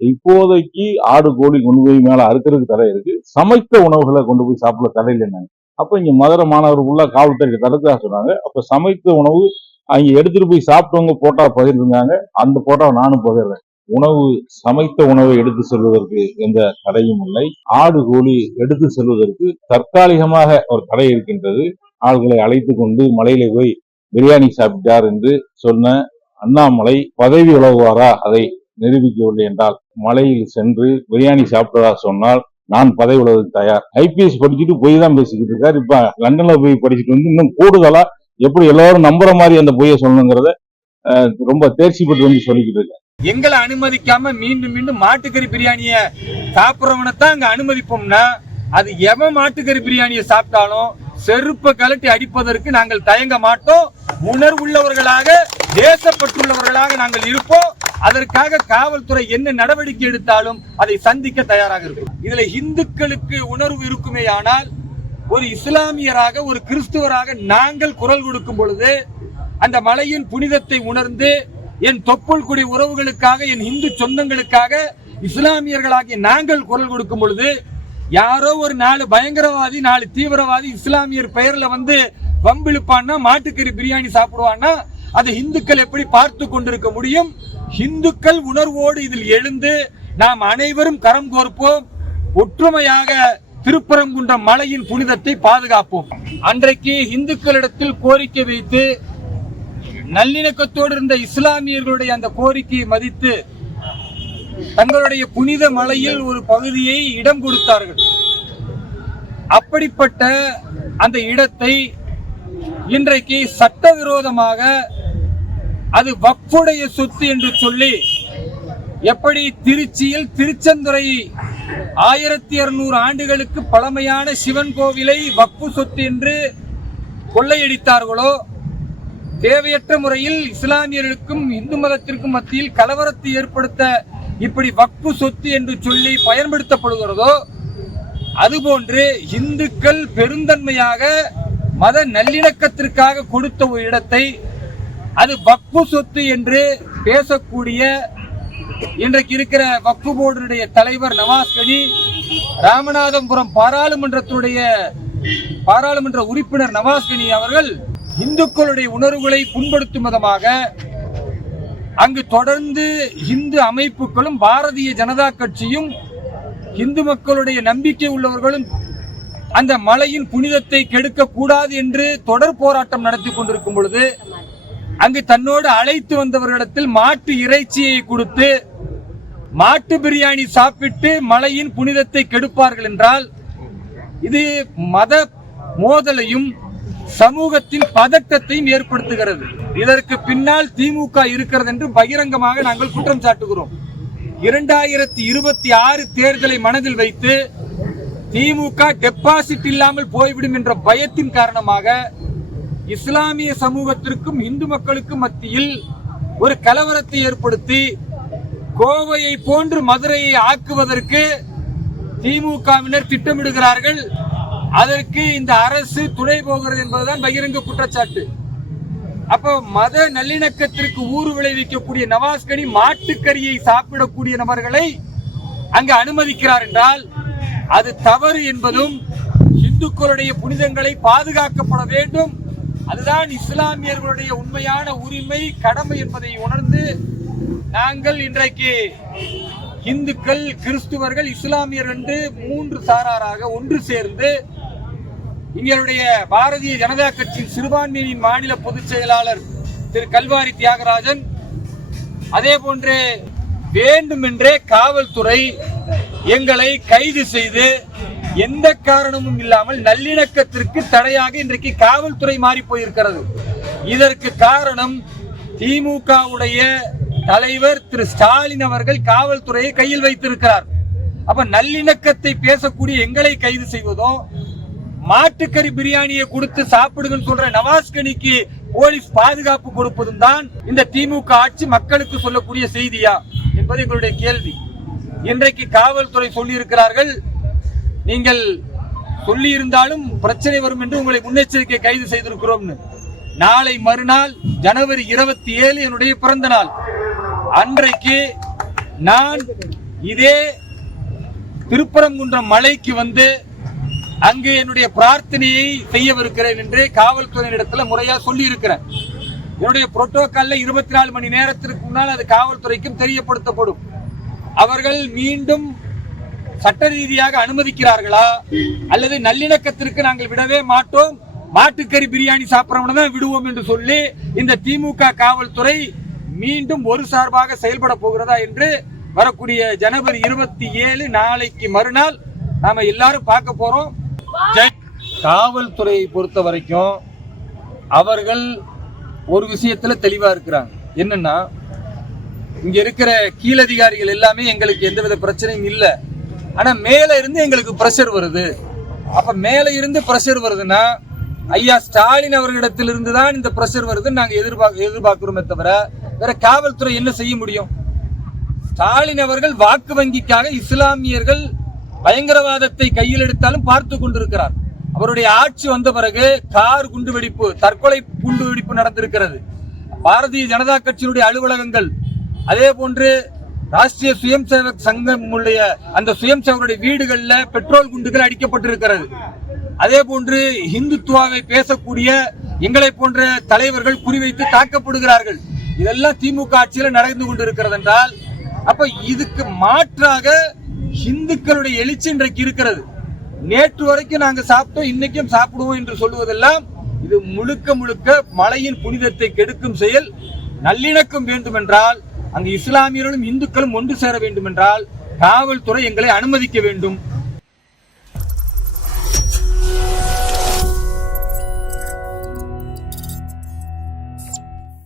இப்போதைக்கு ஆடு கோழி கொண்டு போய் மேலே அறுக்கிறதுக்கு தடை இருக்கு. சமைத்த உணவுகளை கொண்டு போய் சாப்பிட தடை இல்லைன்னாங்க அப்போ இங்கே மதுரை மாணவர் உள்ள காவல்துறை தடுக்க சொன்னாங்க. அப்போ சமைத்த உணவு அங்கே எடுத்துட்டு போய் சாப்பிட்டவங்க போட்டா பகிர்ந்துருந்தாங்க. அந்த போட்டோ நானும் பகிர்றேன். உணவு சமைத்த உணவை எடுத்து செல்வதற்கு எந்த தடையும் இல்லை. ஆடு கோழி எடுத்து செல்வதற்கு தற்காலிகமாக ஒரு தடை இருக்கின்றது. ஆள்களை அழைத்து கொண்டு மலையில போய் பிரியாணி சாப்பிட்டார் என்று சொன்ன அண்ணாமலை பதவி உலகுவாரா அதை நிரூபிக்கவில்லை என்றால் மலையில் சென்று பிரியாணி சாப்பிட்டதா சொன்னால் நான் பதவி உலகத்துக்கு தயார் ஐபிஎஸ் படிச்சுட்டு போய் தான் பேசிக்கிட்டு இருக்காரு. இப்ப லண்டன்ல போய் படிச்சுட்டு வந்து இன்னும் கூடுதலா எப்படி எல்லாரும் நம்புற மாதிரி அந்த பொய்யை சொல்லணுங்கிறத ரொம்ப தேர்ச்சி பெற்று வந்து சொல்லிக்கிட்டு இருக்காரு. எங்களை அனுமதிக்காம மீண்டும் மீண்டும் மாட்டுக்கறி பிரியாணிய சாப்பிடுறவனை தான் அங்க அனுமதிப்போம்னா அது எவன் மாட்டுக்கறி பிரியாணியை சாப்பிட்டாலும் செருப்பை கலட்டி அடிப்பதற்கு நாங்கள் தயங்க மாட்டோம். உணர்வுள்ளவர்களாக தேசப்பட்டுள்ளவர்களாக நாங்கள் இருப்போம். அதற்காக காவல்துறை என்ன நடவடிக்கை எடுத்தாலும் அதை சந்திக்க தயாராக இருக்கும். இதுல இந்துக்களுக்கு உணர்வு இருக்குமேயானால் ஒரு இஸ்லாமியராக ஒரு கிறிஸ்துவராக நாங்கள் குரல் கொடுக்கும் பொழுது அந்த மலையின் புனிதத்தை உணர்ந்து என் தொப்புள் குடி உறவுகளுக்காக என் இந்து சொந்தங்களுக்காக இஸ்லாமியர்களாகிய நாங்கள் குரல் கொடுக்கும் பொழுது யாரோ ஒரு நாலு பயங்கரவாதி நாலு தீவிரவாதி இஸ்லாமியர் பெயர்ல வந்து வம்பிழுப்பான்னா மாட்டுக்கறி பிரியாணி சாப்பிடுவான்னா அதை இந்துக்கள் எப்படி பார்த்து கொண்டிருக்க முடியும்? இந்துக்கள் உணர்வோடு இதில் எழுந்து நாம் அனைவரும் கரம் கோர்ப்போம். ஒற்றுமையாக திருப்பரங்குன்றம் மலையின் புனிதத்தை பாதுகாப்போம். அன்றைக்கு இந்துக்களிடத்தில் கோரிக்கை வைத்து நல்லிணக்கத்தோடு இருந்த இஸ்லாமியர்களுடைய அந்த கோரிக்கையை மதித்து தங்களுடைய புனித மலையில் ஒரு பகுதியை இடம் கொடுத்தார்கள். அப்படிப்பட்ட அந்த இடத்தை இன்றைக்கு சட்டவிரோதமாக அது வக்ஃபுடைய சொத்து என்று சொல்லி எப்படி திருச்சியில் திருச்செந்துறை ஆயிரத்தி இருநூறு ஆண்டுகளுக்கு பழமையான சிவன் கோவிலை வக்ஃபு சொத்து என்று கொள்ளையடித்தார்களோ தேவையற்ற முறையில் இஸ்லாமியர்களுக்கும் இந்து மதத்திற்கும் மத்தியில் கலவரத்தை ஏற்படுத்த இப்படி வக்பு சொத்து என்று சொல்லி பயன்படுத்தப்படுகிறதோ அதுபோன்று இந்துக்கள் பெருந்தன்மையாக மத நல்லிணக்கத்திற்காக கொடுத்த ஒரு இடத்தை அது வக்பு சொத்து என்று பேசக்கூடிய இன்றைக்கு இருக்கிற வக்பு போர்டுடைய தலைவர் நவாஸ் கனி ராமநாதபுரம் பாராளுமன்றத்துடைய பாராளுமன்ற உறுப்பினர் நவாஸ் கனி அவர்கள் இந்துக்களுடைய உணர்வுகளை புண்படுத்தும் விதமாக அங்கு தொடர்ந்து இந்து அமைப்புகளும் பாரதிய ஜனதா கட்சியும் இந்து மக்களுடைய நம்பிக்கை உள்ளவர்களும் அந்த மலையின் புனிதத்தை கெடுக்க கூடாது என்று தொடர் போராட்டம் நடத்தி கொண்டிருக்கும் பொழுது அங்கு தன்னோடு அழைத்து வந்தவர்களிடத்தில் மாட்டு இறைச்சியை கொடுத்து மாட்டு பிரியாணி சாப்பிட்டு மலையின் புனிதத்தை கெடுப்பார்கள் என்றால் இது மத மோதலையும் சமூகத்தின் பதட்டத்தையும் ஏற்படுத்துகிறது. இதற்கு பின்னால் திமுக இருக்கிறது என்று பகிரங்கமாக நாங்கள் குற்றம் சாட்டுகிறோம். இரண்டாயிரத்தி இருபத்தி ஆறு தேர்தலை மனதில் வைத்து திமுக டெபாசிட் இல்லாமல் போய்விடும் என்ற பயத்தின் காரணமாக இஸ்லாமிய சமூகத்திற்கும் இந்து மக்களுக்கும் மத்தியில் ஒரு கலவரத்தை ஏற்படுத்தி கோவையை போன்று மதுரையை ஆக்குவதற்கு திமுகவினர் திட்டமிடுகிறார்கள். அதற்கு இந்த அரசு துணை போகிறது என்பதுதான் பகிரங்க குற்றச்சாட்டு. அப்போ மத நல்லிணக்கத்திற்கு ஊறு விளைவிக்கக்கூடிய நவாஸ்கனி மாட்டுக்கறியை சாப்பிடக்கூடிய நபர்களை அங்கு அனுமதிக்கிறார் என்றால் அது தவறு என்பதும் இந்துக்களுடைய புனிதங்களை பாதுகாக்கப்பட வேண்டும். அதுதான் இஸ்லாமியர்களுடைய உண்மையான உரிமை கடமை என்பதை உணர்ந்து நாங்கள் இன்றைக்கு இந்துக்கள் கிறிஸ்துவர்கள் இஸ்லாமியர் என்று மூன்று சாராராக ஒன்று சேர்ந்து எங்களுடைய பாரதிய ஜனதா கட்சியின் சிறுபான்மையின் மாநில பொதுச் செயலாளர் திரு கல்வாரி தியாகராஜன் அதே போன்று வேண்டுமென்றே காவல்துறை எங்களை கைது செய்து எந்த காரணமும் இல்லாமல் நல்லிணக்கத்திற்கு தடையாக இன்றைக்கு காவல்துறை மாறி போயிருக்கிறது. இதற்கு காரணம் திமுகவுடைய தலைவர் திரு ஸ்டாலின் அவர்கள் காவல்துறையை கையில் வைத்திருக்கிறார். அப்ப நல்லிணக்கத்தை பேசக்கூடிய எங்களை கைது செய்வதோ மாட்டுக்கறி பிரியாணியை கொடுத்து சாப்பிடுங்கன்னு சொல்ற நவாஸ்கனிக்கு போலீஸ் பாதுகாப்பு கொடுப்பதும் தான் இந்த திமுக ஆட்சி மக்களுக்கு சொல்லக்கூடிய செய்தியா என்பது எங்களுடைய கேள்வி. இன்றைக்கு காவல்துறை சொல்லி இருக்கிறார்கள் நீங்கள் சொல்லி இருந்தாலும் பிரச்சனை வரும் என்று உங்களை முன்னெச்சரிக்கை கைது செய்திருக்கிறோம்னு. நாளை மறுநாள் ஜனவரி இருபத்தி ஏழு என்னுடைய பிறந்த நாள். அன்றைக்கு நான் இதே திருப்பரங்குன்றம் மலைக்கு வந்து அங்கு என்னுடைய பிரார்த்தனையை செய்யவிருக்கிறேன் என்று காவல்துறையினிடத்துல முறையா சொல்லி இருக்கிறேன் என்னுடைய புரோட்டோகால்ல இருபத்தி நாலு மணி நேரத்திற்கு முன்னால் அது காவல்துறைக்கும் தெரியப்படுத்தப்படும். அவர்கள் மீண்டும் சட்ட ரீதியாக அனுமதிக்கிறார்களா? அல்லது நல்லிணக்கத்திற்கு நாங்கள் விடவே மாட்டோம்? மாட்டுக்கறி பிரியாணி சாப்பிட்றவனை தான் விடுவோம் என்று சொல்லி இந்த திமுக காவல்துறை மீண்டும் ஒரு சார்பாக செயல்பட போகிறதா என்று வரக்கூடிய ஜனவரி இருபத்தி ஏழு நாளைக்கு மறுநாள் நாம எல்லாரும் பார்க்க போறோம். காவல்துறையை பொறுத்த வரைக்கும் அவர்கள் ஒரு விஷயத்துல தெளிவா இருக்கிறாங்க. என்னன்னா இங்க இருக்கிற கீழதிகாரிகள் எல்லாமே எங்களுக்கு எந்தவித பிரச்சனையும் இல்லை. ஆனா மேல இருந்து எங்களுக்கு ப்ரெஷர் வருது. அப்ப மேல இருந்து ப்ரெஷர் வருதுன்னா ஐயா ஸ்டாலின் அவர்களிடத்திலிருந்து தான் இந்த ப்ரெஷர் வருதுன்னு நாங்க எதிர்பார்க்க எதிர்பார்க்கிறோமே தவிர வேற காவல்துறை என்ன செய்ய முடியும்? ஸ்டாலின் அவர்கள் வாக்கு வங்கிக்காக இஸ்லாமியர்கள் பயங்கரவாதத்தை கையில் எடுத்தாலும் பார்த்து கொண்டிருக்கிறார். அவருடைய ஆட்சி வந்த பிறகு கார் குண்டுவெடிப்பு தற்கொலை குண்டுவெடிப்பு நடந்திருக்கிறது. பாரதிய ஜனதா கட்சியினுடைய அலுவலகங்கள் அதே போன்று ராஷ்டிரிய சுயம் சேவக் சங்கம் உடைய அந்த சுயம் சேவருடைய வீடுகளில் பெட்ரோல் குண்டுகள் அடிக்கப்பட்டிருக்கிறது. அதே போன்று இந்துத்துவாவை பேசக்கூடிய எங்களை போன்ற தலைவர்கள் குறிவைத்து தாக்கப்படுகிறார்கள். இதெல்லாம் திமுக ஆட்சியில் நடந்து கொண்டிருக்கிறது என்றால் அப்ப இதுக்கு மாற்றாக இந்துக்களுடைய எழுச்சி இன்றைக்கு இருக்கிறது. நேற்று வரைக்கும் நாங்க சாப்பிட்டோம் இன்னைக்கும் சாப்பிடுவோம் என்று சொல்லுவதெல்லாம் இது முழுக்க முழுக்க மலையின் புனிதத்தை கெடுக்கும் செயல் நல்லிணக்கம் வேண்டுமென்றால் அங்கு இஸ்லாமியர்களும் இந்துக்களும் ஒன்று சேர வேண்டும் என்றால் காவல்துறை எங்களை அனுமதிக்க வேண்டும்.